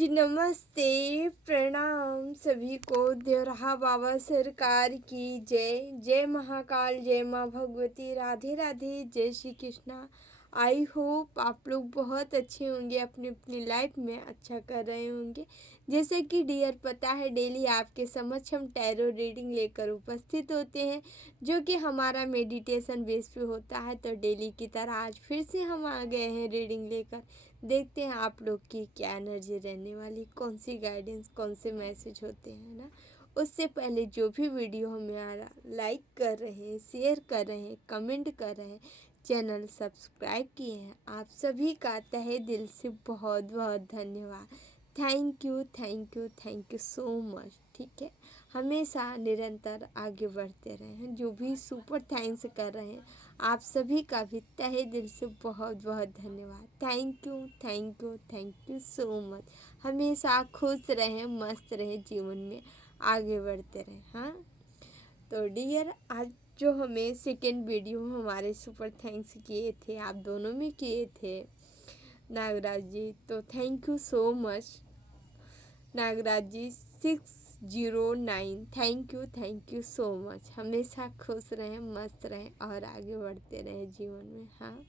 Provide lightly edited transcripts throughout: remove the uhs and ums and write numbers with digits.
जी नमस्ते, प्रणाम सभी को। देवराहा बाबा सरकार की जय। जय महाकाल, जय माँ भगवती, राधे राधे, जय श्री कृष्णा। आई होप आप लोग बहुत अच्छे होंगे, अपनी अपनी लाइफ में अच्छा कर रहे होंगे। जैसे कि डियर पता है, डेली आपके समक्ष हम टैरो रीडिंग लेकर उपस्थित होते हैं, जो कि हमारा मेडिटेशन बेस पे होता है। तो डेली की तरह आज फिर से हम आ गए हैं रीडिंग लेकर। देखते हैं आप लोग की क्या एनर्जी रहने वाली, कौन सी गाइडेंस, कौन से मैसेज होते हैं ना। उससे पहले जो भी वीडियो हमारा लाइक कर रहे हैं, शेयर कर रहे हैं, कमेंट कर रहे हैं, चैनल सब्सक्राइब किए हैं, आप सभी का तहे दिल से बहुत बहुत धन्यवाद। Thank you thank you thank you so much. ठीक है, हमेशा निरंतर आगे बढ़ते रहें। जो भी सुपर थैंक्स कर रहे हैं, आप सभी का भी तहे दिल से बहुत बहुत धन्यवाद। Thank you thank you thank you so much. हमेशा खुश रहें, मस्त रहें, जीवन में आगे बढ़ते रहें। हाँ, तो डियर, आज जो हमें सेकेंड वीडियो हमारे सुपर थैंक्स किए थे, आप दोनों में किए थे नागराज जी, तो thank you so much Nagaraj ji. 609, thank you so much. हमेशा खुश रहें, मस्त रहें और आगे बढ़ते रहें जीवन में। हाँ,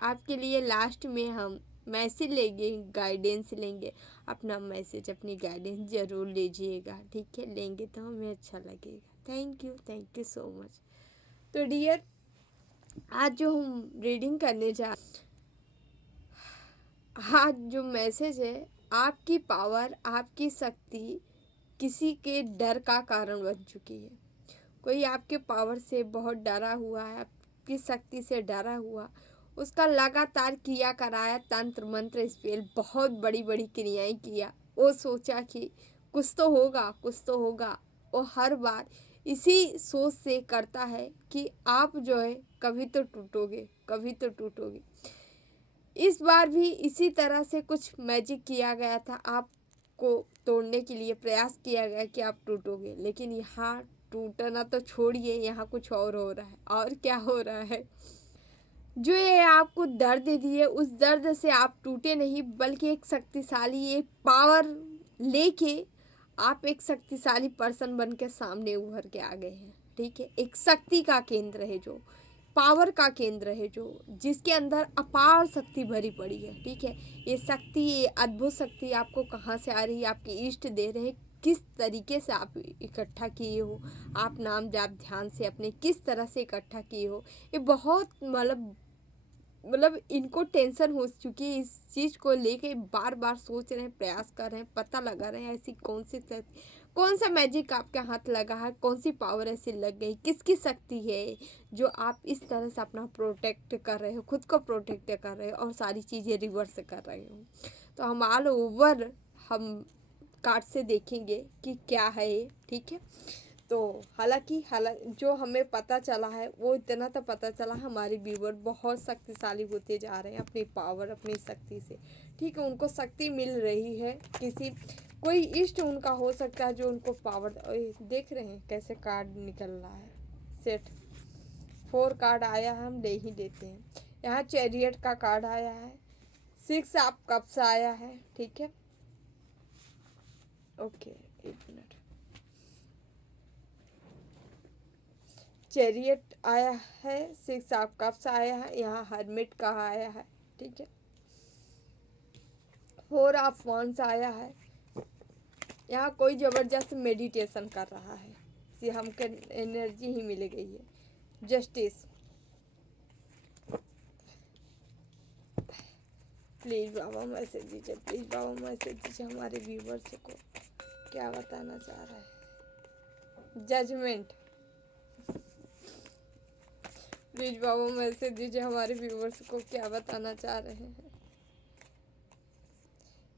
आपके लिए लास्ट में हम मैसेज लेंगे, गाइडेंस लेंगे। अपना मैसेज, अपनी गाइडेंस ज़रूर लीजिएगा, ठीक है। लेंगे तो हमें अच्छा लगेगा। Thank you so much. तो डियर, आज जो हम रीडिंग करने जा, आज जो मैसेज है, आपकी पावर, आपकी शक्ति किसी के डर का कारण बन चुकी है। कोई आपके पावर से बहुत डरा हुआ है, आपकी शक्ति से डरा हुआ, उसका लगातार किया कराया तंत्र मंत्र स्पेल, बहुत बड़ी बड़ी क्रियाएं किया। वो सोचा कि कुछ तो होगा, कुछ तो होगा। वो हर बार इसी सोच से करता है कि आप जो है कभी तो टूटोगे, कभी तो टूटोगे। इस बार भी इसी तरह से कुछ मैजिक किया गया था, आपको तोड़ने के लिए प्रयास किया गया कि आप टूटोगे। लेकिन यहाँ टूटना तो छोड़िए, यहाँ कुछ और हो रहा है। और क्या हो रहा है, जो ये आपको दर्द दिए, उस दर्द से आप टूटे नहीं, बल्कि एक शक्तिशाली, एक पावर लेके आप एक शक्तिशाली पर्सन बन के सामने उभर के आ गए हैं। ठीक है, एक शक्ति का केंद्र है, जो पावर का केंद्र है, जो जिसके अंदर अपार शक्ति भरी पड़ी है। ठीक है, ये शक्ति, ये अद्भुत शक्ति आपको कहाँ से आ रही है, आपके इष्ट दे रहे हैं, किस तरीके से आप इकट्ठा किए हो, आप नाम जाप ध्यान से अपने किस तरह से इकट्ठा किए हो। ये बहुत मतलब इनको टेंशन हो चुकी है, इस चीज़ को लेके बार बार सोच रहे हैं, प्रयास कर रहे हैं, पता लगा रहे हैं ऐसी कौन सा मैजिक आपके हाथ लगा है, कौन सी पावर ऐसी लग गई, किसकी शक्ति है जो आप इस तरह से अपना प्रोटेक्ट कर रहे हो, खुद को प्रोटेक्ट कर रहे हो और सारी चीज़ें रिवर्स कर रहे हो। तो हम ऑल ओवर हम कार्ड से देखेंगे कि क्या है ये। ठीक है, तो हालांकि जो हमें पता चला है वो इतना तो पता चला, हमारे व्यूवर बहुत शक्तिशाली होते जा रहे हैं अपनी पावर, अपनी शक्ति से। ठीक है, उनको शक्ति मिल रही है, किसी कोई इष्ट उनका हो सकता है जो उनको पावर। देख रहे हैं कैसे कार्ड निकल रहा है, सेट 4 कार्ड आया है, हम ले ही लेते हैं। यहाँ चैरियट का कार्ड आया है, 6 आप कब से आया है। ठीक है, ओके, एक मिनट। चैरियट आया है, 6 ऑफ कप्स आया है, यहाँ हर्मिट का आया है। ठीक है, 4 ऑफ वॉन्ड्स आया है, यहाँ कोई ज़बरदस्त मेडिटेशन कर रहा है, इसे हमको एनर्जी ही मिल गई है। जस्टिस, प्लीज़ बाबा मैसेज दीजिए, प्लीज़ बाबा मैसेज दीजिए, हमारे व्यूवर्स को क्या बताना चाह रहा है। जजमेंट, प्लीज़ बाबा मैसेज दीजिए, हमारे व्यूवर्स को क्या बताना चाह रहे हैं।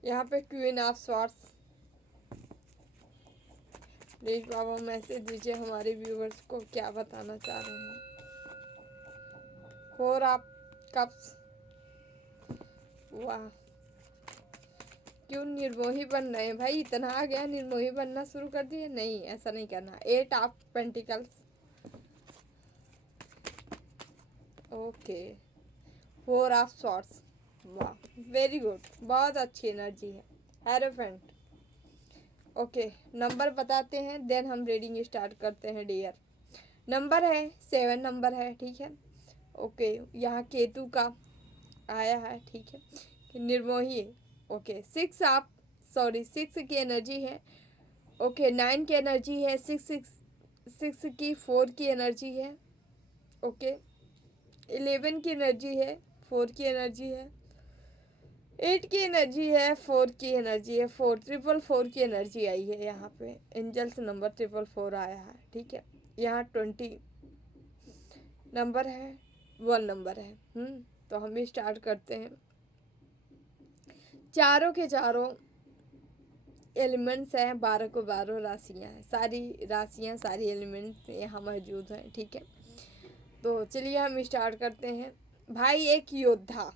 यहाँ पे queen of swords, please Baba message दीजिए, हमारे व्यूवर्स को क्या बताना चाह रहे हैं। 4 ऑफ कप्स, वाह, क्यों निर्मोही बन रहे हैं भाई, इतना आ गया, निर्मोही बनना शुरू कर दिए। नहीं, ऐसा नहीं करना। 8 of pentacles, okay, 4 of swords, वाह, वेरी गुड, बहुत अच्छी एनर्जी है। हेरोफेंट। ओके, नंबर बताते हैं देन हम रीडिंग स्टार्ट करते हैं डियर। नंबर है 7 नंबर है, ठीक है। ओके, यहाँ केतु का आया है, ठीक है। निर्मोही। ओके, 6 आप सॉरी 6 की एनर्जी है। ओके, 9 की एनर्जी है, 6 की 4 की एनर्जी है। ओके, 11 की एनर्जी है, 4 की एनर्जी है। 8 की एनर्जी है, 4 की एनर्जी है। 4 की एनर्जी आई है यहाँ पे। एंजल्स नंबर 4 आया है, ठीक है। यहाँ 20 नंबर है, 1 नंबर है। तो हम भी स्टार्ट करते हैं। चारों के चारों एलिमेंट्स हैं, 12 को 12 राशियाँ हैं, सारी राशियाँ सारी एलिमेंट्स यहाँ मौजूद हैं, ठीक है। तो चलिए हम स्टार्ट करते हैं। भाई एक योद्धा,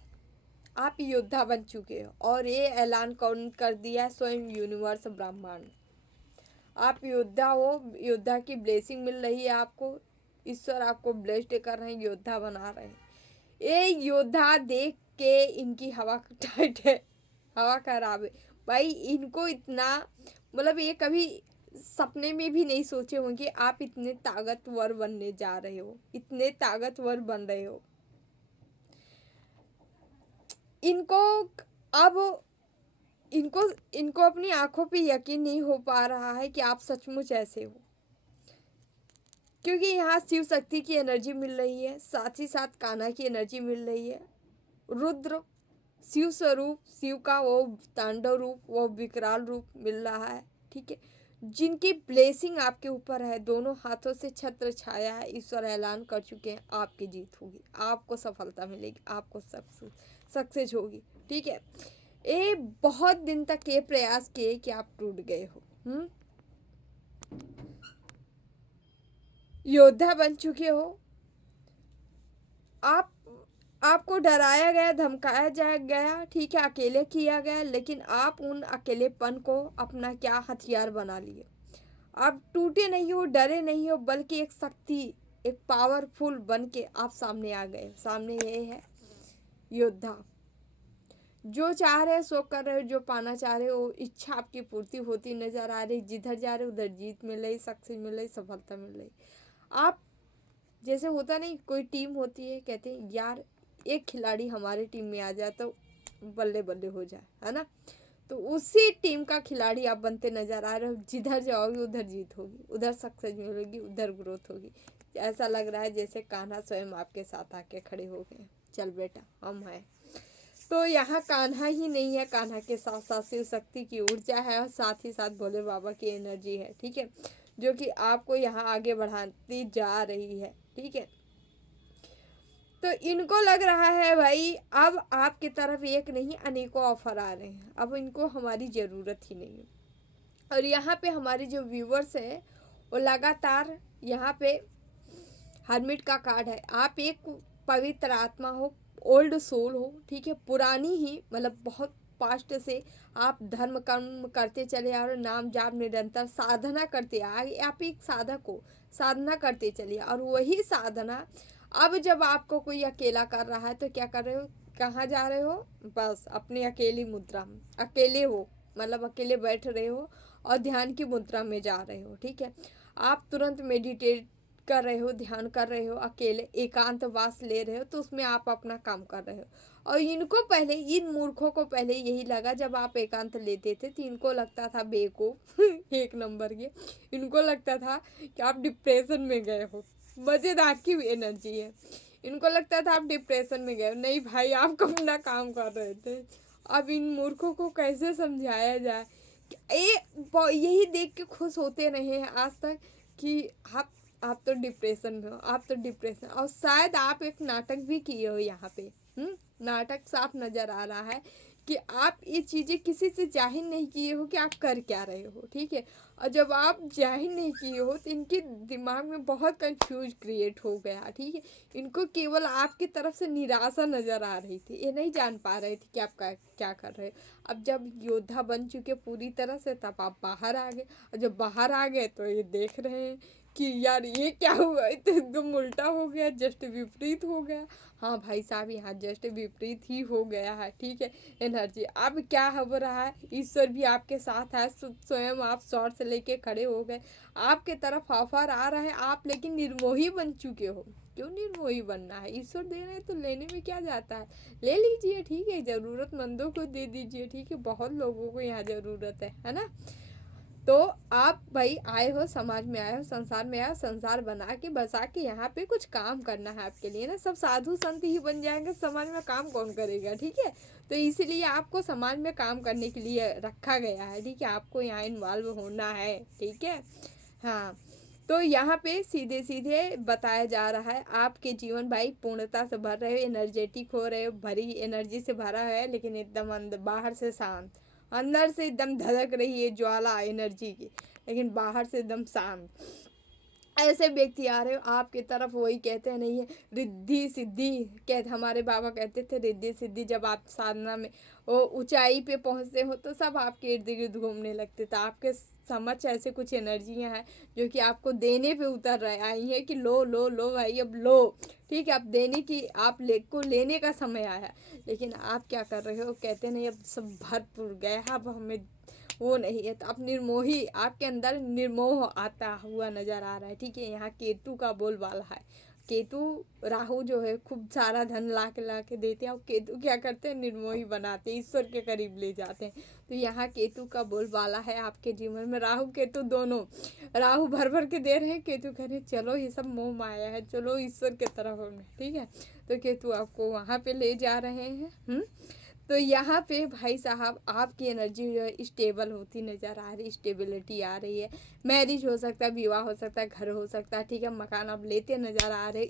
आप योद्धा बन चुके हो और ये ऐलान कौन कर दिया? स्वयं यूनिवर्स ब्रह्मांड। आप योद्धा हो, योद्धा की ब्लेसिंग मिल रही है आपको, ईश्वर आपको ब्लेस्ड कर रहे हैं, योद्धा बना रहे हैं। ये योद्धा देख के इनकी हवा टाइट है, हवा खराब है भाई। इनको इतना मतलब ये कभी सपने में भी नहीं सोचे होंगे आप इतने ताकतवर बनने जा रहे हो, इतने ताकतवर बन रहे हो। इनको अब इनको इनको अपनी आंखों पे यकीन नहीं हो पा रहा है कि आप सचमुच ऐसे हो, क्योंकि यहाँ शिव शक्ति की एनर्जी मिल रही है, साथ ही साथ कान्हा की एनर्जी मिल रही है। रुद्र शिव स्वरूप, शिव का वो तांडव रूप, वो विकराल रूप मिल रहा है, ठीक है। जिनकी ब्लेसिंग आपके ऊपर है, दोनों हाथों से छत्र छाया है। ईश्वर ऐलान कर चुके हैं आपकी जीत होगी, आपको सफलता मिलेगी, आपको सक्सेस होगी, ठीक है। ये बहुत दिन तक ये प्रयास किए कि आप टूट गए हो, योद्धा बन चुके हो आप। आपको डराया गया, धमकाया गया, ठीक है, अकेले किया गया, लेकिन आप उन अकेलेपन को अपना क्या हथियार बना लिए। आप टूटे नहीं हो, डरे नहीं हो, बल्कि एक शक्ति, एक पावरफुल बन के आप सामने आ गए। सामने ये है योद्धा, जो चाह रहे सो कर रहे हो, जो पाना चाह रहे हो इच्छा आपकी पूर्ति होती नजर आ रही। जिधर जा रहे उधर जीत मिल रही, सक्सेस मिल रही, सफलता मिल रही। आप जैसे होता नहीं, कोई टीम होती है, कहते हैं यार एक खिलाड़ी हमारे टीम में आ जाए तो बल्ले बल्ले हो जाए, है ना। तो उसी टीम का खिलाड़ी आप बनते नजर आ रहे हो। जिधर जाओगे उधर जीत होगी, उधर सक्सेस मिलेगी, उधर ग्रोथ होगी। ऐसा लग रहा है जैसे कान्हा स्वयं आपके साथ आके खड़े हो गए, चल बेटा हम हैं। तो यहाँ कान्हा ही नहीं है, कान्हा के साथ साथ शिव शक्ति की ऊर्जा है और साथ ही साथ भोले बाबा की एनर्जी है, ठीक है, जो कि आपको यहाँ आगे बढ़ाती जा रही है, ठीक है। तो इनको लग रहा है भाई अब आपकी तरफ एक नहीं अनेकों ऑफर आ रहे हैं, अब इनको हमारी ज़रूरत ही नहीं है। और यहाँ पे हमारे जो व्यूवर्स है वो लगातार यहाँ पे हर्मिट का कार्ड है। आप एक पवित्र आत्मा हो, ओल्ड सोल हो, ठीक है, पुरानी ही मतलब बहुत पास्ट से आप धर्म कर्म करते चले आ रहे हो, नाम जाप निरंतर साधना करते आए। आप एक साधक हो, साधना करते चलिए, और वही साधना अब जब आपको कोई अकेला कर रहा है तो क्या कर रहे हो, कहाँ जा रहे हो, बस अपनी अकेली मुद्रा में अकेले हो, मतलब अकेले बैठ रहे हो और ध्यान की मुद्रा में जा रहे हो, ठीक है। आप तुरंत मेडिटेट कर रहे हो, ध्यान कर रहे हो, अकेले एकांतवास ले रहे हो, तो उसमें आप अपना काम कर रहे हो। और इनको पहले, इन मूर्खों को पहले यही लगा, जब आप एकांत लेते थे तो इनको लगता था बेवकूफ एक नंबर के, इनको लगता था कि आप डिप्रेशन में गए हो। मज़ेदार की एनर्जी है, इनको लगता था आप डिप्रेशन में गए हो। नहीं भाई, आप अपना काम कर रहे थे। अब इन मूर्खों को कैसे समझाया जाए, यही देख के खुश होते रहे हैं आज तक कि आप तो डिप्रेशन में हो, आप तो डिप्रेशन, और शायद आप एक नाटक भी किए हो यहाँ पे। नाटक साफ नज़र आ रहा है कि आप ये चीज़ें किसी से जाहिर नहीं किए हो कि आप कर क्या रहे हो, ठीक है। और जब आप जाहिर नहीं किए हो तो इनके दिमाग में बहुत कंफ्यूज क्रिएट हो गया, ठीक है। इनको केवल आपकी तरफ से निराशा नज़र आ रही थी, ये नहीं जान पा रहे थे कि आप क्या कर रहे हो। अब जब योद्धा बन चुके पूरी तरह से, तब आप बाहर आ गए, और जब बाहर आ गए तो ये देख रहे हैं कि यार ये क्या हुआ, ये तो एकदम उल्टा हो गया, जस्ट विपरीत हो गया। हाँ भाई साहब, यहाँ जस्ट विपरीत ही हो गया है, ठीक है। एनर्जी अब क्या हो रहा है, ईश्वर भी आपके साथ है, स्वयं आप शॉर्ट से लेके खड़े हो गए, आपके तरफ ऑफर आ रहा है, आप लेकिन निर्मोही बन चुके हो। क्यों निर्मोही बनना है, ईश्वर दे रहे हैं तो लेने में क्या जाता है, ले लीजिए, ठीक है। ज़रूरतमंदों को दे दीजिए, ठीक है, बहुत लोगों को यहाँ ज़रूरत है ना। तो आप भाई आए हो, समाज में आए हो, संसार में आए हो, संसार बना के बसा के यहाँ पे कुछ काम करना है आपके लिए ना। सब साधु संत ही बन जाएंगे, समाज में काम कौन करेगा, ठीक है। तो इसीलिए आपको समाज में काम करने के लिए रखा गया है, ठीक है। आपको यहाँ इन्वॉल्व होना है, ठीक है। हाँ, तो यहाँ पे सीधे सीधे बताया जा रहा है, आपके जीवन भाई पूर्णता से भर रहे हो, एनर्जेटिक हो रहे हो, भरी एनर्जी से भरा है, लेकिन एकदम अंदर बाहर से शांत, अंदर से एकदम धड़क रही है ज्वाला एनर्जी की, लेकिन बाहर से एकदम शांत। ऐसे व्यक्ति आ रहे हो आपकी तरफ, वही कहते हैं नहीं है रिद्धि सिद्धि, कहते हमारे बाबा कहते थे रिद्धि सिद्धि। जब आप साधना में वो ऊंचाई पे पहुंचते हो तो सब आपके इर्द गिर्द घूमने लगते, तो आपके समझ ऐसे कुछ एनर्जियां हैं जो कि आपको देने पे उतर रहे आई हैं कि लो लो लो भाई, अब लो, ठीक है। अब देने की आप लेने का समय आया, लेकिन आप क्या कर रहे हो, कहते नहीं अब सब भरपूर गया, अब हमें वो नहीं है। तो आप निर्मोही, आपके अंदर निर्मोह आता हुआ नजर आ रहा है, ठीक है। यहाँ केतु का बोलबाला है। केतु, राहु जो है खूब सारा धन ला के देते हैं, और केतु क्या करते हैं, निर्मोही बनाते हैं, ईश्वर के करीब ले जाते हैं। तो यहाँ केतु का बोलबाला है आपके जीवन में, राहु केतु दोनों, राहु भर भर के दे रहे हैं, केतु कह रहे हैं चलो ये सब मोह माया है, चलो ईश्वर की तरफ होने, ठीक है। तो केतु आपको वहाँ पे ले जा रहे हैं। तो यहाँ पे भाई साहब आपकी एनर्जी जो है स्टेबल होती नज़र आ रही, स्टेबिलिटी आ रही है। मैरिज हो सकता है, विवाह हो सकता है, घर हो सकता है, ठीक है। मकान आप लेते नज़र आ रहे,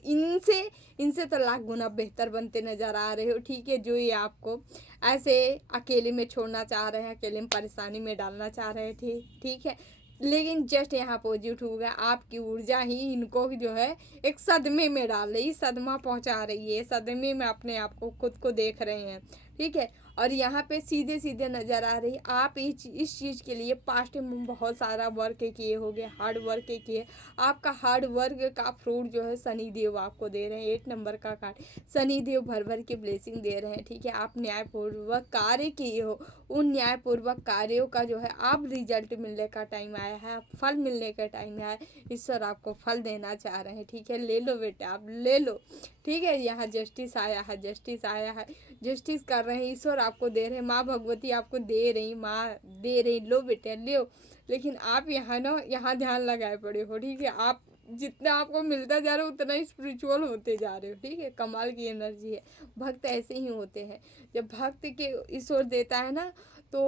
इनसे तो लाख गुना बेहतर बनते नज़र आ रहे हो, ठीक है। जो ये आपको ऐसे अकेले में छोड़ना चाह रहे हैं, अकेले में परेशानी में डालना चाह रहे थे, ठीक है। लेकिन जस्ट यहाँ पॉजिटिव होगा, आपकी ऊर्जा ही इनको जो है एक सदमे में डाल रही, सदमा पहुँचा रही है, सदमे में अपने आप को खुद को देख रहे हैं, ठीक है। और यहाँ पे सीधे सीधे नज़र आ रही, आप इस चीज़ के लिए पास्ट में बहुत सारा वर्क किए होंगे, हार्ड वर्क किए, आपका हार्ड वर्क का फ्रूट जो है शनि देव आपको दे रहे हैं। 8 नंबर का कार्ड, शनि देव भर भर के ब्लेसिंग दे रहे हैं, ठीक है। आप न्यायपूर्वक कार्य किए हो, उन न्यायपूर्वक कार्यों का जो है आप रिजल्ट मिलने का टाइम आया है, फल मिलने का टाइम आया है। ईश्वर आपको फल देना चाह रहे हैं, ठीक है। ले लो बेटा, आप ले लो, ठीक है। यहाँ जस्टिस आया है, जस्टिस आया है, जस्टिस कर रहे हैं, ईश्वर आपको दे रहे हैं, माँ भगवती आपको दे रही, माँ दे रही, लो बेटे लो। लेकिन आप यहाँ ना, यहाँ ध्यान लगाए पड़े हो, ठीक है। आप जितना आपको मिलता जा रहा है उतना ही स्पिरिचुअल होते जा रहे हो, ठीक है। कमाल की एनर्जी है, भक्त ऐसे ही होते हैं। जब भक्त के ईश्वर देता है ना, तो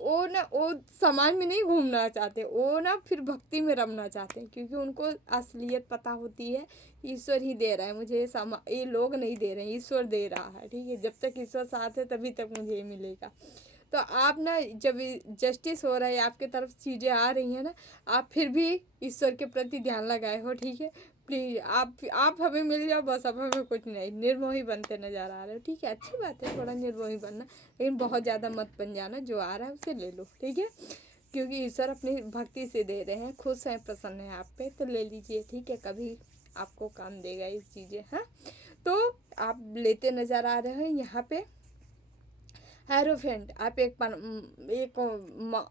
वो समाज में नहीं घूमना चाहते, वो ना फिर भक्ति में रमना चाहते हैं, क्योंकि उनको असलियत पता होती है, ईश्वर ही दे रहा है मुझे, ये लोग नहीं दे रहे हैं, ईश्वर दे रहा है, ठीक है। जब तक ईश्वर साथ है तभी तक मुझे ये मिलेगा। तो आप ना, जब जस्टिस हो रहा है, आपके तरफ चीज़ें आ रही हैं ना, आप फिर भी ईश्वर के प्रति ध्यान लगाए हो, ठीक है। प्लीज़ आप हमें मिल जाओ बस, अब हमें कुछ नहीं, निर्मोही बनते नजर आ रहे हो, ठीक है। अच्छी बात है थोड़ा निर्मोही बनना, लेकिन बहुत ज़्यादा मत बन जाना, जो आ रहा है उसे ले लो, ठीक है। क्योंकि ईश्वर अपनी भक्ति से दे रहे हैं, खुश हैं, प्रसन्न हैं आप पे, तो ले लीजिए, ठीक है। कभी आपको काम देगा ये चीज़ें, हाँ। तो आप लेते नज़र आ रहे हैं यहाँ पे हेरोफेंट, आप एक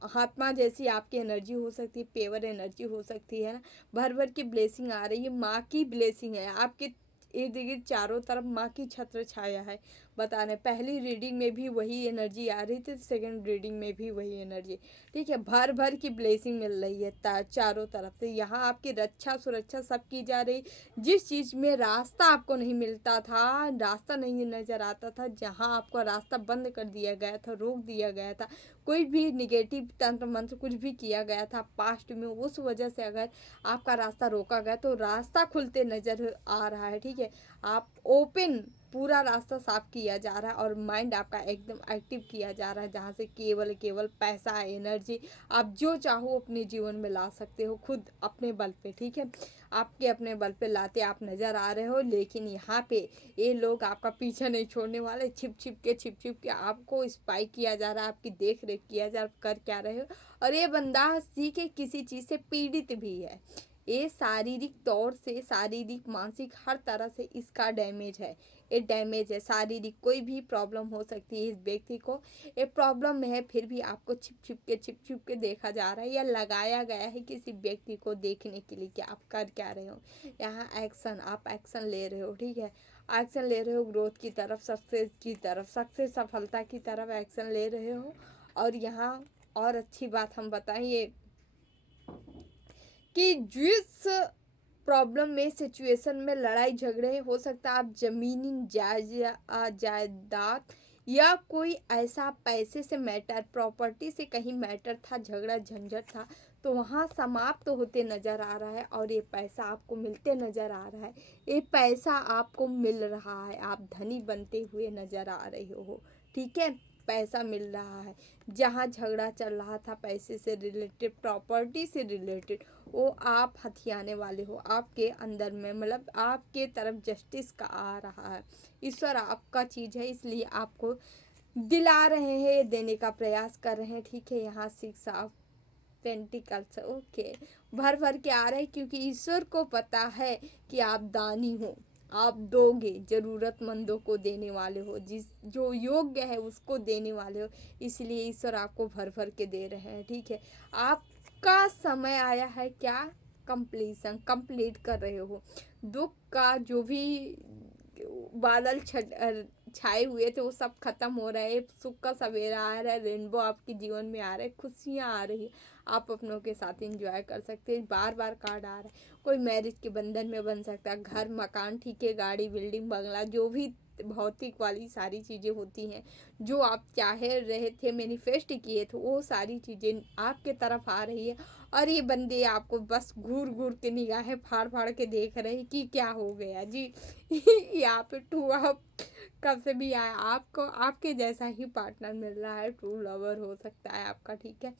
महात्मा जैसी आपकी एनर्जी हो सकती है, पेवर एनर्जी हो सकती है ना, भर भर की ब्लेसिंग आ रही है, माँ की ब्लेसिंग है आपके इर्द गिर्द, चारों तरफ माँ की छत्र छाया है। बता रहे पहली रीडिंग में भी वही एनर्जी आ रही थी, सेकंड रीडिंग में भी वही एनर्जी, ठीक है। भर भर की ब्लेसिंग मिल रही है चारों तरफ से, यहाँ आपकी रक्षा सुरक्षा सब की जा रही। जिस चीज़ में रास्ता आपको नहीं मिलता था, रास्ता नहीं नज़र आता था, जहाँ आपको रास्ता बंद कर दिया गया था, रोक दिया गया था, कोई भी निगेटिव तंत्र मंत्र कुछ भी किया गया था पास्ट में, उस वजह से अगर आपका रास्ता रोका गया तो रास्ता खुलते नज़र आ रहा है, ठीक है। आप ओपन, पूरा रास्ता साफ किया जा रहा है, और माइंड आपका एकदम एक्टिव किया जा रहा है, जहाँ से केवल पैसा, एनर्जी, आप जो चाहो अपने जीवन में ला सकते हो, खुद अपने बल पे, ठीक है। आपके अपने बल पे लाते आप नज़र आ रहे हो, लेकिन यहाँ पे ये लोग आपका पीछा नहीं छोड़ने वाले, छिप छिप के आपको स्पाई किया जा रहा है, आपकी देख रेख किया जा रहा है, कर क्या रहे हो। और ये बंदा सीखे किसी चीज़ से पीड़ित भी है, ये शारीरिक तौर से, शारीरिक मानसिक हर तरह से इसका डैमेज है। ये डैमेज है शारीरिक, कोई भी प्रॉब्लम हो सकती है इस व्यक्ति को। ये प्रॉब्लम में है फिर भी आपको छिप छिप के देखा जा रहा है या लगाया गया है किसी व्यक्ति को देखने के लिए कि आप कर क्या रहे हो। यहाँ एक्शन, आप एक्शन ले रहे हो, ठीक है, एक्शन ले रहे हो ग्रोथ की तरफ, सक्सेस की तरफ, सक्सेस सफलता की तरफ एक्शन ले रहे हो। और यहाँ और अच्छी बात हम बताएं कि जिस प्रॉब्लम में, सिचुएशन में लड़ाई झगड़े हो सकता है, आप जमीनी जायदाद या कोई ऐसा पैसे से मैटर, प्रॉपर्टी से कहीं मैटर था, झगड़ा झंझट था, तो वहाँ समाप्त होते नज़र आ रहा है और ये पैसा आपको मिलते नज़र आ रहा है। ये पैसा आपको मिल रहा है, आप धनी बनते हुए नज़र आ रहे हो, ठीक है, पैसा मिल रहा है। जहाँ झगड़ा चल रहा था पैसे से रिलेटेड, प्रॉपर्टी से रिलेटेड, वो आप हथियाने वाले हो, आपके अंदर में, मतलब आपके तरफ जस्टिस का आ रहा है। ईश्वर आपका चीज़ है, इसलिए आपको दिला रहे हैं, देने का प्रयास कर रहे हैं, ठीक है। यहाँ 6 ऑफ पेंटिकल्स, ओके, भर भर के आ रहे हैं क्योंकि ईश्वर को पता है कि आप दानी हो, आप दोगे, ज़रूरतमंदों को देने वाले हो, जिस जो योग्य है उसको देने वाले हो, इसलिए ईश्वर आपको भर भर के दे रहे हैं, ठीक है। आपका समय आया है क्या, कंप्लीशन, कंप्लीट कर रहे हो। दुख का जो भी बादल छाए हुए थे वो सब खत्म हो रहा है, सुख का सवेरा आ रहा है, रेनबो आपके जीवन में आ रहा है, खुशियाँ आ रही है, आप अपनों के साथ एंजॉय कर सकते हैं। बार बार कार्ड आ रहा है, कोई मैरिज के बंधन में बन सकता है, घर मकान, ठीक है, गाड़ी, बिल्डिंग, बंगला, जो भी भौतिक वाली सारी चीज़ें होती हैं, जो आप चाह रहे थे, मैनिफेस्ट किए थे, वो सारी चीज़ें आपके तरफ आ रही है। और ये बंदे आपको बस घूर घूर के निगाहें फाड़ फाड़ के देख रहे हैं कि क्या हो गया जी। यहाँ पे टू आप कब से भी आया, आपको आपके जैसा ही पार्टनर मिल रहा है, ट्रू लवर हो सकता है आपका, ठीक है।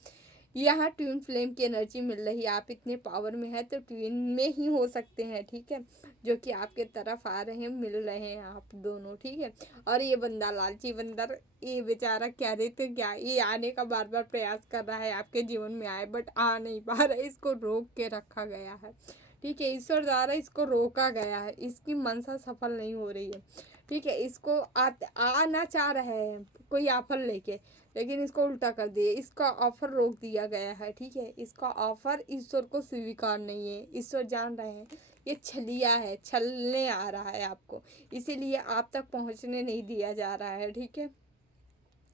यहाँ ट्विन फ्लेम की एनर्जी मिल रही है, आप इतने पावर में है तो ट्विन में ही हो सकते हैं, ठीक है, जो कि आपके तरफ आ रहे हैं, मिल रहे हैं आप दोनों, ठीक है। और ये बंदा लालची बंदर, ये बेचारा क्या देते क्या, ये आने का बार बार प्रयास कर रहा है आपके जीवन में आए, बट आ नहीं पा रहा है, इसको रोक के रखा गया है, ठीक है, ईश्वर द्वारा इसको रोका गया है, इसकी मनसा सफल नहीं हो रही है, ठीक है। इसको आना चाह रहे हैं कोई ऑफर लेके, लेकिन इसको उल्टा कर दिए, इसका ऑफर रोक दिया गया है, ठीक है। इसका ऑफर ईश्वर को स्वीकार नहीं है, ईश्वर जान रहे हैं ये छलिया है, छलने आ रहा है आपको, इसीलिए आप तक पहुंचने नहीं दिया जा रहा है, ठीक है।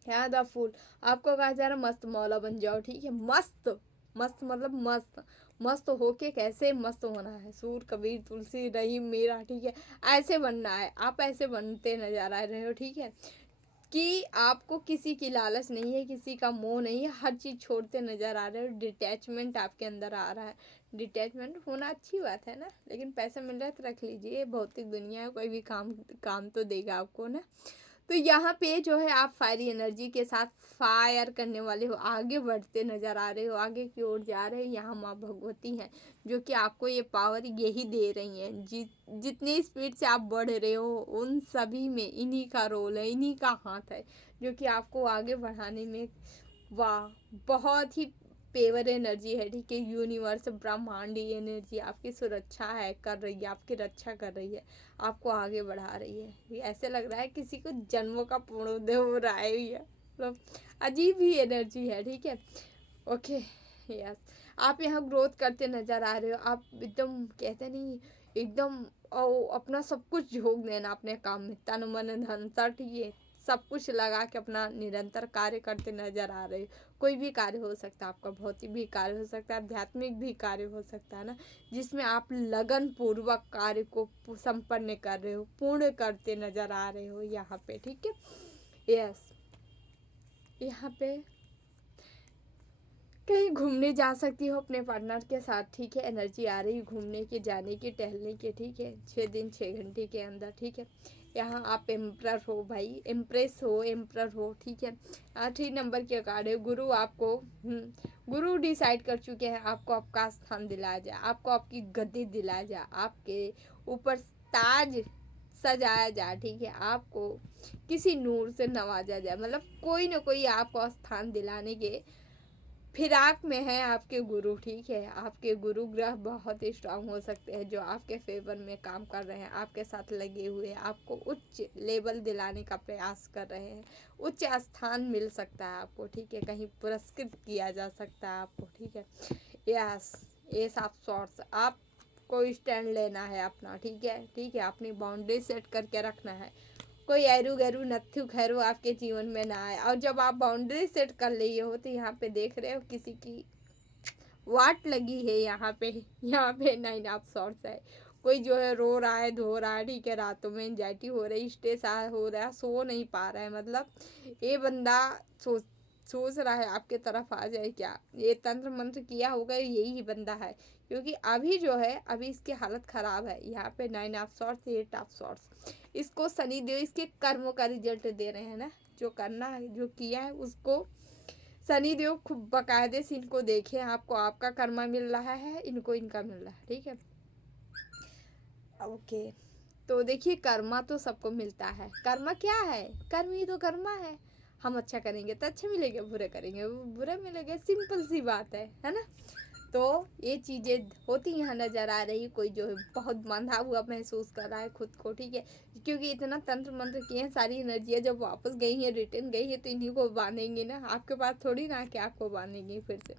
यहाँ द फूल, आपको कहा जा रहा है मस्त मौला बन जाओ, ठीक है, मस्त, मस्त मतलब मस्त, मस्त होके कैसे मस्त होना है, सूर कबीर तुलसी रहीम मीरा, ठीक है, ऐसे बनना है, आप ऐसे बनते नजर आ रहे हो, ठीक है, कि आपको किसी की लालच नहीं है, किसी का मोह नहीं है, हर चीज़ छोड़ते नज़र आ रहे हो, डिटैचमेंट आपके अंदर आ रहा है। डिटैचमेंट होना अच्छी बात है ना, लेकिन पैसा मिल रहा है तो रख लीजिए, भौतिक दुनिया है, कोई भी काम तो देगा आपको ना। तो यहाँ पे जो है आप फायरी एनर्जी के साथ फायर करने वाले हो, आगे बढ़ते नज़र आ रहे हो, आगे की ओर जा रहे हो। यहाँ माँ भगवती हैं जो कि आपको ये पावर यही दे रही हैं, जितनी स्पीड से आप बढ़ रहे हो उन सभी में इन्हीं का रोल है, इन्हीं का हाथ है, जो कि आपको आगे बढ़ाने में, वाह, बहुत ही पेवर एनर्जी है, ठीक है। यूनिवर्स, ब्रह्मांडी एनर्जी आपकी सुरक्षा है, कर रही है, आपकी रक्षा कर रही है, आपको आगे बढ़ा रही है। ये ऐसे लग रहा है किसी को जन्मों का पुण्योदय हो रहा है, ये मतलब अजीब ही एनर्जी है, ठीक है, ओके, यस। आप यहाँ ग्रोथ करते नज़र आ रहे हो, आप एकदम कहते नहीं, एकदम अपना सब कुछ झोंक देना अपने काम में, तन मन धन तट, ये सब कुछ लगा के अपना निरंतर कार्य करते नज़र आ रहे हो। कोई भी कार्य हो सकता है आपका, भौतिक भी कार्य हो सकता है, आध्यात्मिक भी कार्य हो सकता है ना, जिसमें आप लगन पूर्वक कार्य को संपन्न कर रहे हो, पूर्ण करते नज़र आ रहे हो यहाँ पे, ठीक है, यस। यहाँ पे कहीं घूमने जा सकती हो अपने पार्टनर के साथ, ठीक है, एनर्जी आ रही घूमने की, जाने की, टहलने की, ठीक है, 6 दिन 6 घंटे के अंदर, ठीक है। यहाँ आप एम्प्रर हो भाई, एम्प्रेस हो, एम्प्रर हो, ठीक है। 3 नंबर के कार्ड है, गुरु आपको गुरु डिसाइड कर चुके हैं आपको आपका स्थान दिलाया जाए, आपको आपकी गद्दी दिलाया जाए, आपके ऊपर ताज सजाया जाए, ठीक है, आपको किसी नूर से नवाजा जाए, मतलब कोई ना कोई आपको स्थान दिलाने के फिराक में है आपके गुरु, ठीक है। आपके गुरु ग्रह बहुत ही स्ट्रांग हो सकते हैं, जो आपके फेवर में काम कर रहे हैं, आपके साथ लगे हुए हैं, आपको उच्च लेवल दिलाने का प्रयास कर रहे हैं। उच्च स्थान मिल सकता है आपको, ठीक है। कहीं पुरस्कृत किया जा सकता है आपको, ठीक है। यस, एस ऑफ सॉर्ट्स, आपको स्टैंड लेना है अपना, ठीक है, ठीक है। अपनी बाउंड्री सेट करके रखना है। कोई एरू गैरू नत्थु खैरू आपके जीवन में ना आए। और जब आप बाउंड्री सेट कर लिए हो तो यहाँ पे देख रहे हो किसी की वाट लगी है, यहाँ पे 9 ऑफ सॉर्ट्स है। कोई जो है रो रहा है, धो रहा है, ठीक है। रातों में एंजाइटी हो रही, स्ट्रेस हो रहा है, सो नहीं पा रहा है। मतलब ये बंदा सोच रहा है आपके तरफ आ जाए क्या, ये तंत्र मंत्र किया होगा, यही बंदा है। क्योंकि अभी जो है, अभी इसकी हालत खराब है। यहाँ पे 9 ऑफ सॉर्ट्स, 8 ऑफ सॉर्ट्स, इसको शनिदेव इसके कर्मों का रिजल्ट दे रहे हैं ना। जो करना है, जो किया है, उसको शनिदेव खूब बकायदे से इनको देखे। आपको आपका कर्मा मिल रहा है, इनको इनका मिल रहा है, ठीक है। ओके, तो देखिए कर्मा तो सबको मिलता है। कर्मा क्या है? कर्म ही तो कर्मा है। हम अच्छा करेंगे तो अच्छे मिलेंगे, बुरे करेंगे बुरे मिलेंगे, सिंपल सी बात है ना। तो ये चीज़ें होती यहाँ नज़र आ रही। कोई जो है बहुत बंधा हुआ महसूस कर रहा है खुद को, ठीक है। क्योंकि इतना तंत्र मंत्र किए हैं, सारी एनर्जियाँ जब वापस गई हैं, रिटर्न गई है, तो इन्हीं को बांधेंगी ना। आपके पास थोड़ी ना कि आपको बांधेंगी फिर से,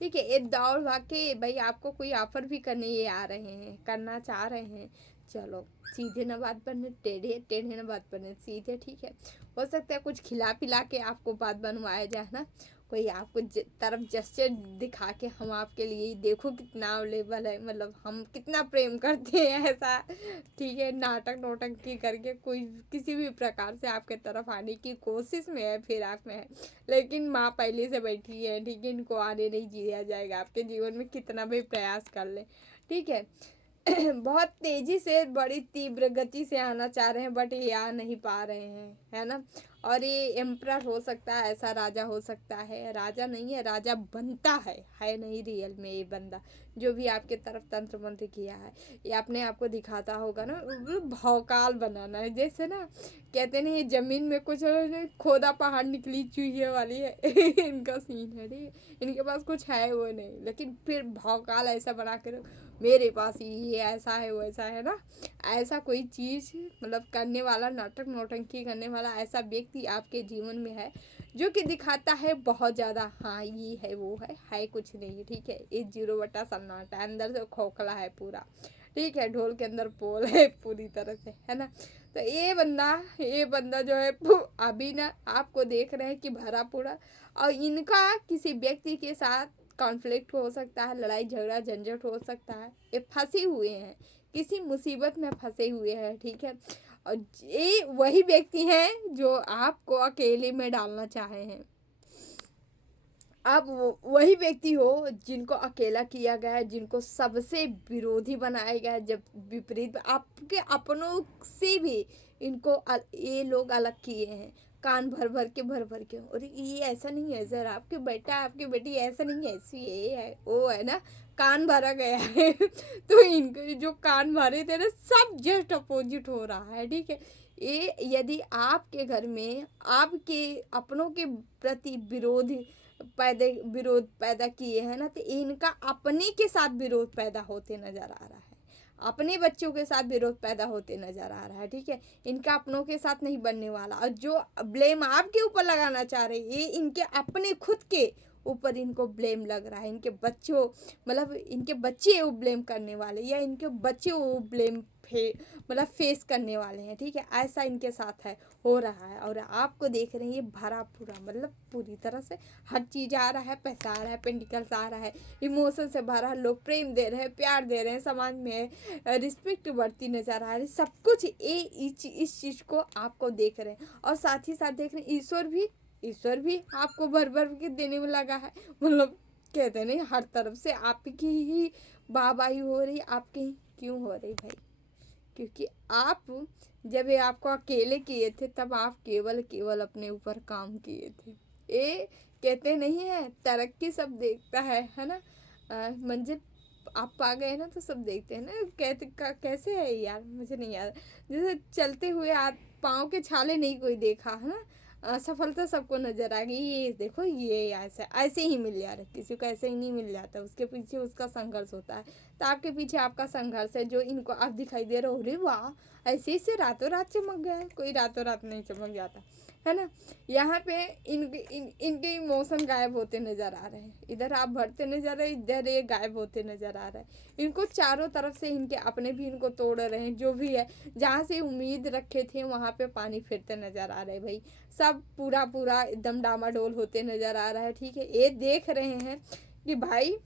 ठीक है। ये दौड़ भाग के भाई आपको कोई ऑफर भी करने ये आ रहे हैं, करना चाह रहे हैं, चलो सीधे ना बात बने, टेढ़े टेढ़े ना बात बने, सीधे, ठीक है। हो सकता है कुछ खिला पिला के आपको बात बनवाया जाए ना। कोई आपको तरफ जेस्चर दिखा के, हम आपके लिए देखो कितना अवेलेबल है, मतलब हम कितना प्रेम करते हैं, ऐसा, ठीक है। नाटक नोटंकी करके कोई किसी भी प्रकार से आपके तरफ आने की कोशिश में है, फिर आप में है। लेकिन माँ पहले से बैठी है, ठीक है। इनको आने नहीं दिया जाएगा आपके जीवन में, कितना भी प्रयास कर ले, ठीक है। बहुत तेजी से, बड़ी तीव्र गति से आना चाह रहे हैं, बट ये आ नहीं पा रहे हैं, है ना। और ये एम्परर हो सकता है, ऐसा राजा हो सकता है। राजा नहीं है, राजा बनता है नहीं रियल में। ये बंदा जो भी आपके तरफ तंत्र मंत्र किया है, ये अपने आप को दिखाता होगा ना, भौकाल बनाना है। जैसे ना कहते नहीं, ये जमीन में कुछ खोदा पहाड़ निकली चूहे वाली है इनका सीन है, ठीक है। इनके पास कुछ है वो नहीं, लेकिन फिर भौकाल ऐसा बना कर मेरे पास ये ऐसा है, वैसा है ना। ऐसा कोई चीज़ मतलब करने वाला, नाटक नौटंकी करने वाला ऐसा व्यक्ति आपके जीवन में है, जो कि दिखाता है बहुत ज़्यादा, हाँ ये है वो है कुछ नहीं, ठीक है। ये 0/सन्नाटा, अंदर से खोखला है पूरा, ठीक है। ढोल के अंदर पोल है पूरी तरह से, है ना। तो ये बंदा जो है अभी ना आपको देख रहे हैं कि भरा पूरा, और इनका किसी व्यक्ति के साथ कॉन्फ्लिक्ट हो सकता है, लड़ाई झगड़ा झंझट हो सकता है। ये फंसे हुए हैं, किसी मुसीबत में फंसे हुए हैं, ठीक है। और ये वही व्यक्ति हैं जो आपको अकेले में डालना चाहे हैं। आप वही व्यक्ति हो जिनको अकेला किया गया है, जिनको सबसे विरोधी बनाया गया है। जब विपरीत आपके अपनों से भी इनको ये लोग अलग किए हैं, कान भर भर के। और ये ऐसा नहीं है सर, आपके बेटा आपकी बेटी ऐसा नहीं है, ऐसी ये है वो है ना, कान भरा गया है तो इनके जो कान भरे थे ना, सब जस्ट अपोजिट हो रहा है, ठीक है। ये यदि आपके घर में आपके अपनों के प्रति विरोध पैदा किए हैं ना, तो इनका अपने के साथ विरोध पैदा होते नजर आ रहा है, अपने बच्चों के साथ विरोध पैदा होते नजर आ रहा है, ठीक है। इनका अपनों के साथ नहीं बनने वाला। और जो ब्लेम आपके ऊपर लगाना चाह रहे हैं, ये इनके अपने खुद के ऊपर इनको ब्लेम लग रहा है। इनके बच्चों, मतलब इनके बच्चे वो ब्लेम करने वाले, या इनके बच्चे वो ब्लेम मतलब फेस करने वाले हैं, ठीक है। ऐसा इनके साथ है, हो रहा है। और आपको देख रहे हैं ये भरा पूरा, मतलब पूरी तरह से हर चीज़ आ रहा है, पैसा आ रहा है, पेंटिकल्स आ रहा है, इमोशन से भरा है, लोग प्रेम दे रहे हैं, प्यार दे रहे हैं, समाज में रिस्पेक्ट बढ़ती नज़र आ रही है। सब कुछ ये इस चीज़ को आपको देख रहे हैं। और साथ ही साथ देख रहे हैं ईश्वर भी आपको भर भर के देने में लगा है। मतलब कहते नहीं, हर तरफ से आपकी ही वाहवाही हो रही, आपकी ही क्यों हो रही भाई? क्योंकि आप जब ये आपको अकेले किए थे, तब आप केवल अपने ऊपर काम किए थे। ये कहते नहीं है, तरक्की सब देखता है ना। मंजिल आप पा गए ना, तो सब देखते हैं ना। कैसे है यार, मुझे नहीं याद। जैसे चलते हुए आप पाँव के छाले नहीं कोई देखा है ना, सफलता सबको नजर आ गई, ये देखो ये ऐसा ऐसे ही मिल जा रहा है, किसी को ऐसे ही नहीं मिल जाता, उसके पीछे उसका संघर्ष होता है। तो आपके पीछे आपका संघर्ष है, जो इनको आप दिखाई दे रहे हो, अरे वाह ऐसे से रातों रात चमक गया है, कोई रातों रात नहीं चमक जाता है ना। यहाँ पे इनके इमोशन गायब होते नजर आ रहे हैं, इधर आप बढ़ते नजर रहे, इधर ये गायब होते नजर आ रहा है। इनको चारों तरफ से इनके अपने भी इनको तोड़ रहे हैं, जो भी है जहाँ से उम्मीद रखे थे वहाँ पे पानी फिरते नजर आ रहे हैं भाई। सब पूरा पूरा एकदम डामाडोल होते नजर आ रहा है, ठीक है। ये देख रहे हैं कि भाई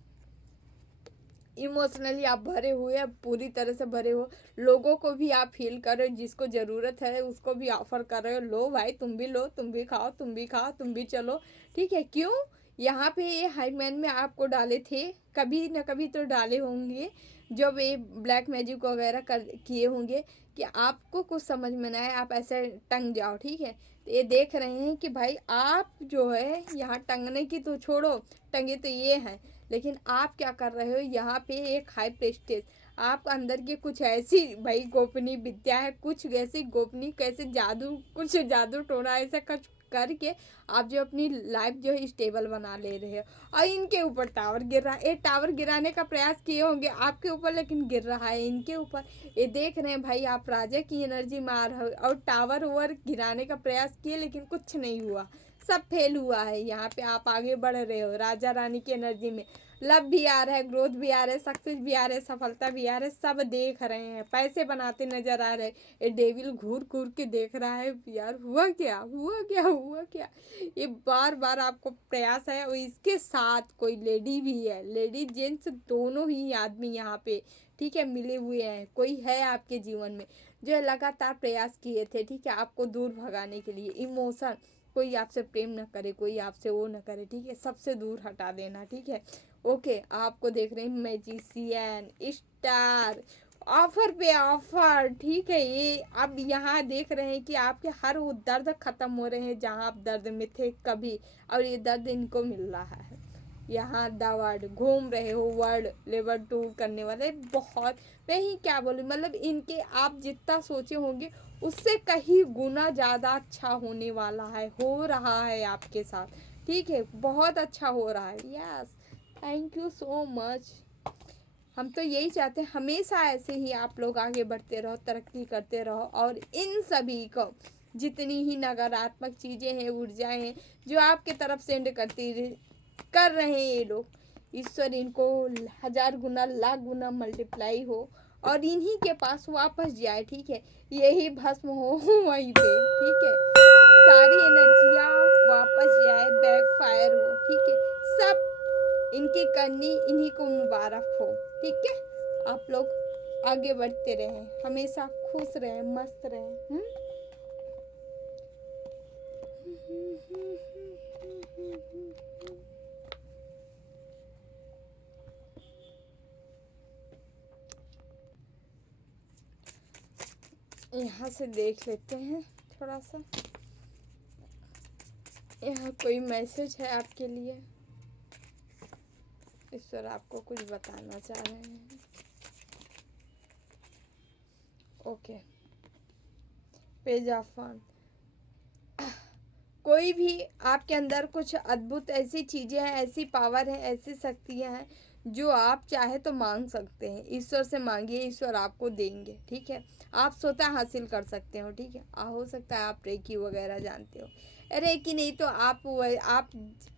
इमोशनली आप भरे हुए, पूरी तरह से भरे हो, लोगों को भी आप फील कर रहे हो, जिसको ज़रूरत है उसको भी ऑफर कर रहे हो, लो भाई तुम भी लो, तुम भी खाओ, तुम भी खाओ, तुम भी चलो, ठीक है। क्यों यहाँ पे ये हाईमैन में आपको डाले थे, कभी ना कभी तो डाले होंगे, जब ये ब्लैक मैजिक वगैरह कर किए होंगे कि आपको कुछ समझ में ना आए, आप ऐसे टंग जाओ, ठीक है। तो ये देख रहे हैं कि भाई आप जो है यहाँ टंगने की तो छोड़ो, टंगे तो ये हैं, लेकिन आप क्या कर रहे हो यहाँ पे, एक हाई प्रेस्टेज, आप अंदर की कुछ ऐसी भाई गोपनीय विद्या है, कुछ ऐसी गोपनीय कैसे जादू, कुछ जादू टोना ऐसा कुछ करके आप जो अपनी लाइफ जो है स्टेबल बना ले रहे हो। और इनके ऊपर टावर गिर रहा है, ये टावर गिराने का प्रयास किए होंगे आपके ऊपर, लेकिन गिर रहा है इनके ऊपर। ये देख रहे हैं भाई आप राजा की एनर्जी मार रहे हो, और टावर ओवर गिराने का प्रयास किए लेकिन कुछ नहीं हुआ, सब फेल हुआ है। यहाँ पे आप आगे बढ़ रहे हो राजा रानी की एनर्जी में, लव भी आ रहा है, ग्रोथ भी आ रहा है, सक्सेस भी आ रहा है, सफलता भी आ रहा है, सब देख रहे हैं, पैसे बनाते नजर आ रहे हैं। ये डेविल घूर घूर के देख रहा है यार हुआ क्या, हुआ क्या, हुआ क्या। ये बार बार आपको प्रयास है, और इसके साथ कोई लेडी भी है, लेडी जेंट्स दोनों ही आदमी यहाँ पे, ठीक है, मिले हुए हैं। कोई है आपके जीवन में जो लगातार प्रयास किए थे, ठीक है, आपको दूर भगाने के लिए। इमोशन, कोई आपसे प्रेम न करे, कोई आपसे वो न करे, ठीक है, सबसे दूर हटा देना, ठीक है। ओके, आपको देख रहे हैं मैजिशियन, स्टार, ऑफर पे ऑफर, ठीक है। ये अब यहाँ देख रहे हैं कि आपके हर वो दर्द खत्म हो रहे हैं जहाँ आप दर्द में थे कभी, और ये दर्द इनको मिल रहा है। यहाँ द वर्ल्ड घूम रहे हो, वर्ल्ड लेवल टूर करने वाले बहुत, मैं ही क्या बोलूँ, मतलब इनके आप जितना सोचे होंगे उससे कहीं गुना ज़्यादा अच्छा होने वाला है, हो रहा है आपके साथ, ठीक है, बहुत अच्छा हो रहा है। Yes, thank you so much. हम तो यही चाहते हैं हमेशा ऐसे ही आप लोग आगे बढ़ते रहो, तरक्की करते रहो, और इन सभी को जितनी ही नकारात्मक चीज़ें हैं, ऊर्जाएं हैं जो आपके तरफ सेंड कर रहे हैं ये लोग, ईश्वर इनको 1000 गुना लाख गुना मल्टीप्लाई हो और इन्हीं के पास वापस जाए, ठीक है, यही भस्म हो वहीं पे, ठीक है, सारी एनर्जियाँ वापस जाए, बैकफायर हो, ठीक है, सब इनकी करनी इन्हीं को मुबारक हो, ठीक है। आप लोग आगे बढ़ते रहें, हमेशा खुश रहें, मस्त रहें। यहाँ से देख लेते हैं थोड़ा सा, यहाँ कोई मैसेज है आपके लिए, ईश्वर आपको कुछ बताना चाह रहे हैं। ओके, पेज ऑफ वन, कोई भी आपके अंदर कुछ अद्भुत ऐसी चीज़ें हैं, ऐसी पावर है, ऐसी शक्तियाँ हैं जो आप चाहे तो मांग सकते हैं, ईश्वर से मांगिए, ईश्वर आपको देंगे, ठीक है। आप स्वतः हासिल कर सकते हो, ठीक है। हो सकता है आप रेकी वगैरह जानते हो, रेकी नहीं तो आप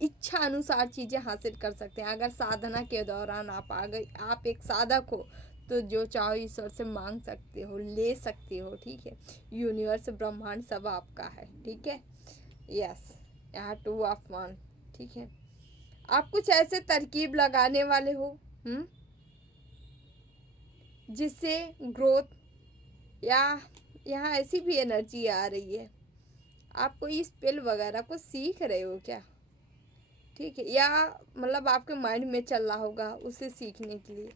इच्छा अनुसार चीज़ें हासिल कर सकते हैं। अगर साधना के दौरान आप एक साधक हो तो जो चाहो ईश्वर से मांग सकते हो, ले सकते हो, ठीक है। यूनिवर्स ब्रह्मांड सब आपका है, ठीक है। यस, यहाँ 2 ऑफ 1, ठीक है। आप कुछ ऐसे तरकीब लगाने वाले हो जिससे ग्रोथ, या यहाँ ऐसी भी एनर्जी आ रही है, आप कोई स्पेल वगैरह को सीख रहे हो क्या, ठीक है, या मतलब आपके माइंड में चल रहा होगा उसे सीखने के लिए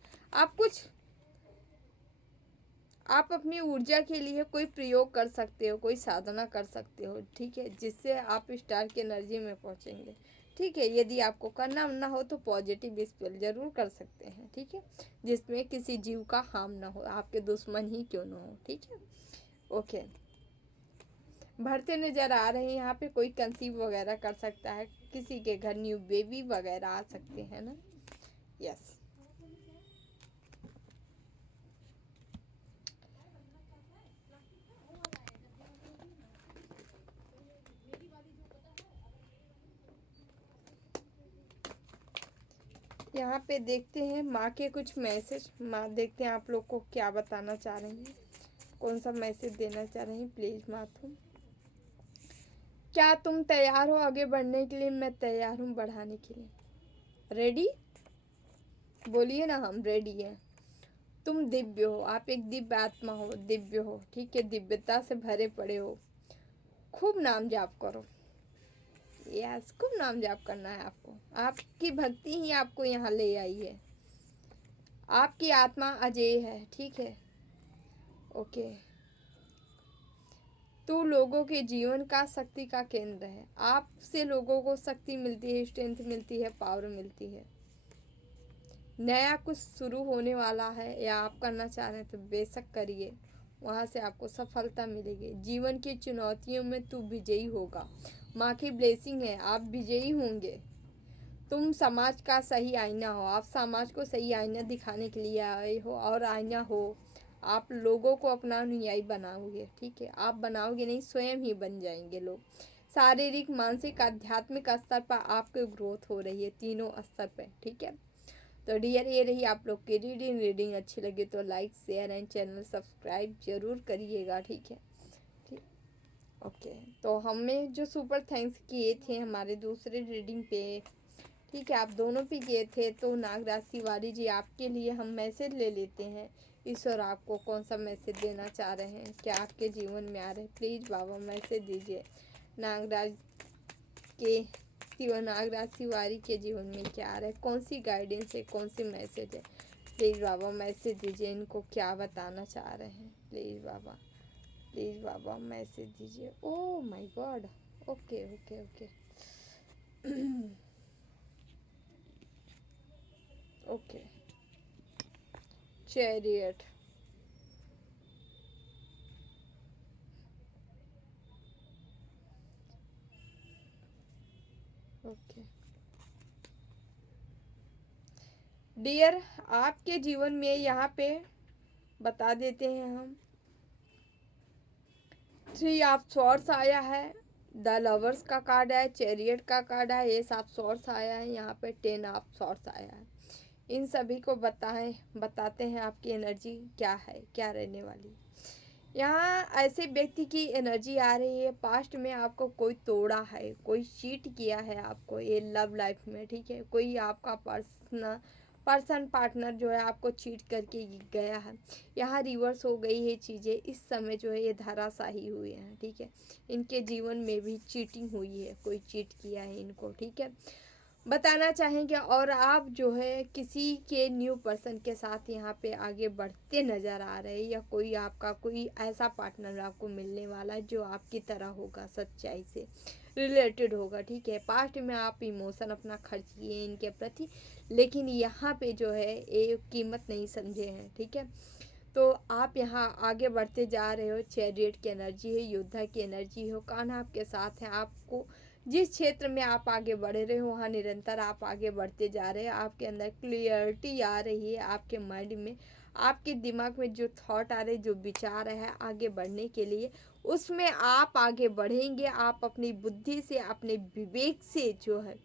आप अपनी ऊर्जा के लिए कोई प्रयोग कर सकते हो, कोई साधना कर सकते हो, ठीक है, जिससे आप स्टार की एनर्जी में पहुंचेंगे, ठीक है। यदि आपको करना ना हो तो पॉजिटिव स्पेल जरूर कर सकते हैं, ठीक है, जिसमें किसी जीव का हार्म ना हो, आपके दुश्मन ही क्यों ना हो, ठीक है। ओके, बढ़ते नज़र आ रहे हैं। यहाँ पे कोई कंसीव वगैरह कर सकता है, किसी के घर न्यू बेबी वगैरह आ सकते हैं ना। यस। यहाँ पे देखते हैं माँ के कुछ मैसेज। माँ देखते हैं आप लोग को क्या बताना चाह रही हैं, कौन सा मैसेज देना चाह रही हैं। प्लीज़ माँ तुम, क्या तुम तैयार हो आगे बढ़ने के लिए? मैं तैयार हूँ बढ़ाने के लिए। रेडी? बोलिए ना, हम रेडी हैं। तुम दिव्य हो, आप एक दिव्य आत्मा हो, दिव्य हो, ठीक है, दिव्यता से भरे पड़े हो। खूब नाम जाप करो। यस, खूब नाम जाप करना है आपको। आपकी भक्ति ही आपको यहाँ ले आई है। आपकी आत्मा अजय है, ठीक है। ओके। तो लोगों के जीवन का शक्ति का केंद्र है। आपसे लोगों को शक्ति मिलती है, स्ट्रेंथ मिलती है, पावर मिलती है। नया कुछ शुरू होने वाला है या आप करना चाह रहे हैं तो बेशक करिए, वहाँ से आपको सफलता मिलेगी। जीवन की चुनौतियों में तू विजयी होगा। माँ की ब्लेसिंग है, आप विजयी होंगे। तुम समाज का सही आईना हो, आप समाज को सही आईना दिखाने के लिए आए हो और आईना हो। आप लोगों को अपना अनुयायी बनाओगे, ठीक है। आप बनाओगे नहीं, स्वयं ही बन जाएंगे लोग। शारीरिक, मानसिक, आध्यात्मिक स्तर पर आपकी ग्रोथ हो रही है, तीनों स्तर पे, ठीक है। तो डियर, ये रही आप लोग की रीडिंग अच्छी लगी तो like share and channel subscribe जरूर करिएगा, ठीक है। ठीक, ओके। तो हमें जो सुपर थैंक्स किए थे हमारे दूसरे रीडिंग पे, ठीक है, आप दोनों पे किए थे, तो नागराज तिवारी जी आपके लिए हम मैसेज ले लेते हैं। ईश्वर आपको कौन सा मैसेज देना चाह रहे हैं, क्या आपके जीवन में आ रहे हैं? प्लीज़ बाबा मैसेज दीजिए। नागराज नागराज तिवारी के जीवन में क्या आ रहा है, कौन सी गाइडेंस है, कौन सी मैसेज है? प्लीज़ बाबा मैसेज दीजिए, इनको क्या बताना चाह रहे हैं। प्लीज़ बाबा, प्लीज़ बाबा मैसेज दीजिए। Oh my god. Okay okay okay. Okay. Chariot. Okay dear, आपके जीवन में यहाँ पे बता देते हैं हम। 3 ऑफ स्वॉर्ड्स आया है, द लवर्स का कार्ड है, चैरियट का कार्ड है, एस ऑफ स्वॉर्ड्स आया है, यहाँ पे 10 ऑफ स्वॉर्ड्स आया है। इन सभी को बताते हैं आपकी एनर्जी क्या है, क्या रहने वाली। यहाँ ऐसे व्यक्ति की एनर्जी आ रही है, पास्ट में आपको कोई तोड़ा है, कोई चीट किया है आपको ये लव लाइफ में, ठीक है। कोई आपका पर्सन पार्टनर जो है आपको चीट करके गया है। यहाँ रिवर्स हो गई है चीज़ें, इस समय जो है ये धराशाही हुए हैं, ठीक है। इनके जीवन में भी चीटिंग हुई है, कोई चीट किया है इनको, ठीक है, बताना चाहेंगे। और आप जो है किसी के न्यू पर्सन के साथ यहाँ पे आगे बढ़ते नज़र आ रहे हैं, या कोई आपका कोई ऐसा पार्टनर आपको मिलने वाला है जो आपकी तरह होगा, सच्चाई से रिलेटेड होगा, ठीक है। पास्ट में आप इमोशन अपना खर्च किए इनके प्रति, लेकिन यहाँ पे जो है ये कीमत नहीं समझे हैं, ठीक है। तो आप यहाँ आगे बढ़ते जा रहे हो। चैरियट की एनर्जी है, योद्धा की एनर्जी हो, कान्हा आपके साथ हैं। आपको जिस क्षेत्र में आप आगे बढ़ रहे हो वहाँ निरंतर आप आगे बढ़ते जा रहे हैं। आपके अंदर क्लियरिटी आ रही है, आपके माइंड में, आपके दिमाग में जो थॉट आ रहे, जो विचार है आगे बढ़ने के लिए, उसमें आप आगे बढ़ेंगे। आप अपनी बुद्धि से, अपने विवेक से जो है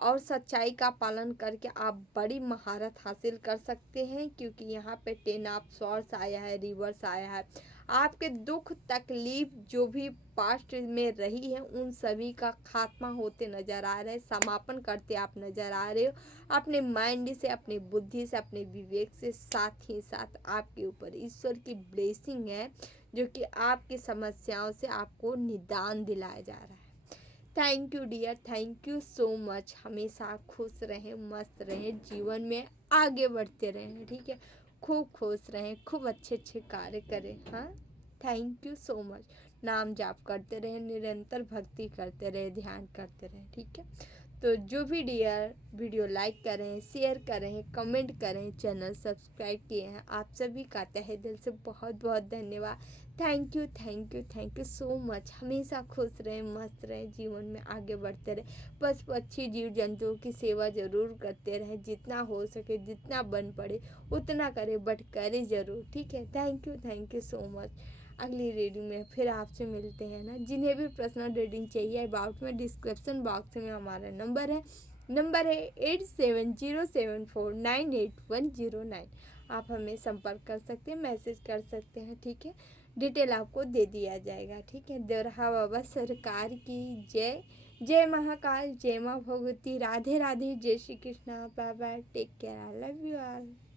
और सच्चाई का पालन करके आप बड़ी महारत हासिल कर सकते हैं, क्योंकि यहाँ पे 10 ऑफ स्वॉर्ड्स आया है, रिवर्स आया है। आपके दुख तकलीफ जो भी पास्ट में रही है उन सभी का खात्मा होते नज़र आ रहा है, समापन करते आप नज़र आ रहे हो, अपने माइंड से, अपनी बुद्धि से, अपने विवेक से। साथ ही साथ आपके ऊपर ईश्वर की ब्लेसिंग है, जो कि आपकी समस्याओं से आपको निदान दिलाया जा रहा है। Thank you dear, thank you so much. हमेशा खुश रहें, मस्त रहें, जीवन में आगे बढ़ते रहें, ठीक है। खूब खुश रहें, खूब अच्छे अच्छे कार्य करें। हाँ, थैंक यू सो मच। नाम जाप करते रहें, निरंतर भक्ति करते रहें, ध्यान करते रहें, ठीक है। तो जो भी डियर वीडियो लाइक करें, शेयर करें, कमेंट करें, चैनल सब्सक्राइब किए हैं, आप सभी का तहे दिल से बहुत बहुत धन्यवाद। Thank you so much. हमेशा खुश रहें, मस्त रहें, जीवन में आगे बढ़ते रहें। पशु पक्षी जीव जंतुओं की सेवा ज़रूर करते रहें, जितना हो सके, जितना बन पड़े उतना करें, बट करें ज़रूर, ठीक है। Thank you so much. अगली रीडिंग में फिर आपसे मिलते हैं ना। जिन्हें भी पर्सनल रीडिंग चाहिए अबाउट में, डिस्क्रिप्शन बॉक्स में हमारा नंबर है 8707498109। आप हमें संपर्क कर सकते हैं, मैसेज कर सकते हैं, ठीक है। डिटेल आपको दे दिया जाएगा, ठीक है। देवरहा बाबा सरकार की जय। जय महाकाल, जय माँ भगवती, राधे राधे, जय Shri Krishna, bye bye, take care, I love you all.